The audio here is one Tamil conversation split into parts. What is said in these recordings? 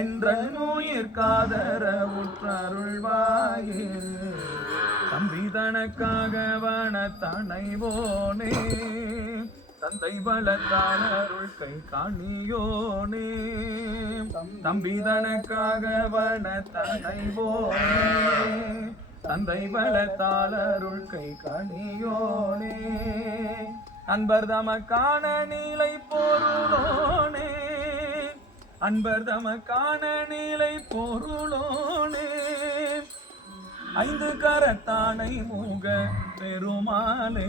என்றுயிர் காதர உற்றருள்வாயே தம்பி தனக்காக வனத்தனைவோனே தந்தை பலத்தால் அருள் கை காணியோனே தம்பி தனக்காக வனத்தனைவோனே தந்தை பலத்தால் அருள் கை காணியோனே அன்பர் தமக்கான நீலை பொருளோனே அன்பர் தமக்கான நீலை பொருளோனே ஐந்து கரத்தானை மூக பெருமாளே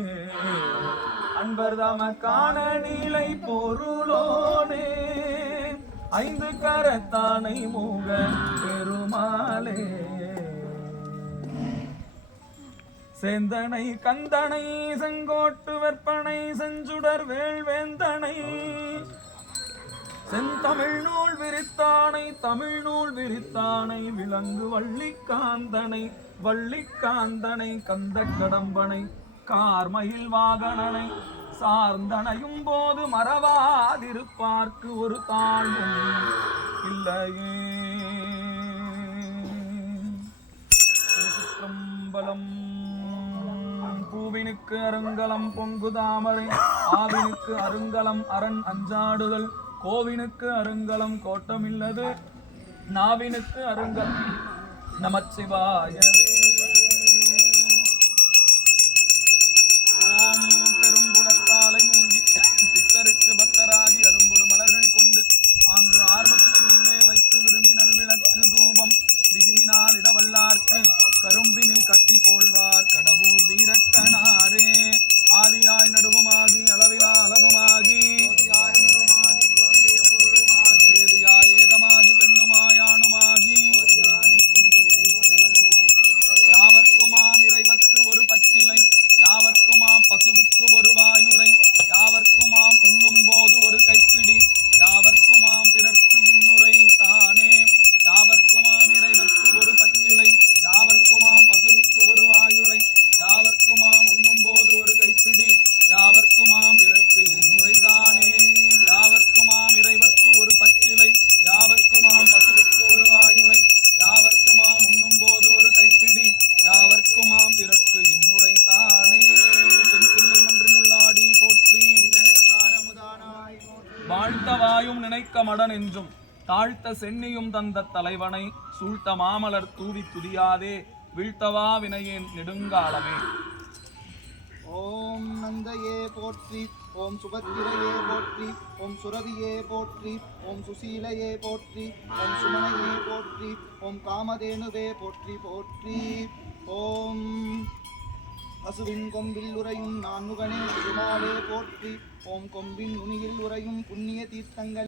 அன்பர் தமக்கான நீலை பொருளோனே ஐந்து கரத்தானை மூக பெருமாளே சேந்தனை கந்தனை செங்கோட்டு வெற்பனை செஞ்சுடர் வேள்வேந்தனை செந்தமிழ் நூல் விரித்தானை தமிழ் நூல் விரித்தானை விலங்கு வள்ளிக்காந்தனை கந்த கடம்பனை கார்மயில் வாகனனை சார்ந்தனையும் போது மறவாதிருப்பார்க்கு ஒரு தாழ்வும் இல்லையே. சிற்றம்பலம். பூவினுக்கு அருங்கலம் பொங்கு தாமரை ஆவினுக்கு அருங்கலம் அரண் அஞ்சாடுதல் கோவினுக்கு அருங்கலம் கோட்டமில்லது நாவினுக்கு அருங்கலம் நமச்சிவாயவே. ஓம் பெரும்புலத்தாலை மூழ்கி சித்தருக்கு பக்தராகி அரும்புடு மலர்கள் கொண்டு ஆங்கு ஆர்வத்தில் உள்ளே வைத்து விரும்பி நல்விளக்கு தூபம் விதியினால் இடவல்லார்க்கு கரும்பினில் கட்டி போல்வார் கடவுர் வீரட்டனாரே. ஆதியாய் நடுவுமாகி அளவிலா அளவுமாகி வேதியாய் ஏகமாகி பெண்ணுமாயானுமாகி யாவர்க்குமாம் இறைவர்க்கு ஒரு பச்சிலை யாவர்க்குமாம் பசுவுக்கு ஒரு வாயுரை யாவர்க்குமாம் உண்ணும் போது ஒரு கைப்பிடி யாவர்க்குமாம் பிறர்க்கு இன்னுரை தானே. யாவர்க்குமாம் இறைவர்க்கு ஒரு பச்சிலை யாவர்க்குமாம் பசுவுக்கு ஒரு வாயுரை யாவர்க்குமாம் உண்ணும் போது ஒரு கைப்பிடி யாவர்க்குமாம் பிறர்க்கு இன்னுரை தானே. யாவர்க்குமாம் இறைவர்க்கு ஒரு பச்சிலை யாவர்க்குமாம் பசுவுக்கு ஒரு வாயுரை யாவர்க்குமாம் உண்ணும் போது ஒரு கைப்பிடி யாவர்க்குமாம் பிறர்க்கு இன்னுரை தானே. தென்பிள்ளை மன்றினுள்ளாடி போற்றி வாழ்த்த வாயும் நினைக்க மடன் என்றும் தாழ்த்த சென்னியும் தந்த தலைவனை சூழ்த்த மாமலர் தூவி துதியாதே வீழ்த்தவா வினையேன் நெடுங்காலமே. ஓம் நந்தையே போற்றி ஓம் சுபத்திரையே போற்றி ஓம் சுரவியே போற்றி ஓம் சுசீலையே போற்றி ஓம் சுமனையே போற்றி ஓம் காமதேனுவே போற்றி போற்றி. ஓம் பசுவின் கொம்பில் உறையும் நான்முகனே திருமாலே போற்றி ஓம் கொம்பின் நுனியில் உறையும் புண்ணிய தீர்த்தங்கள்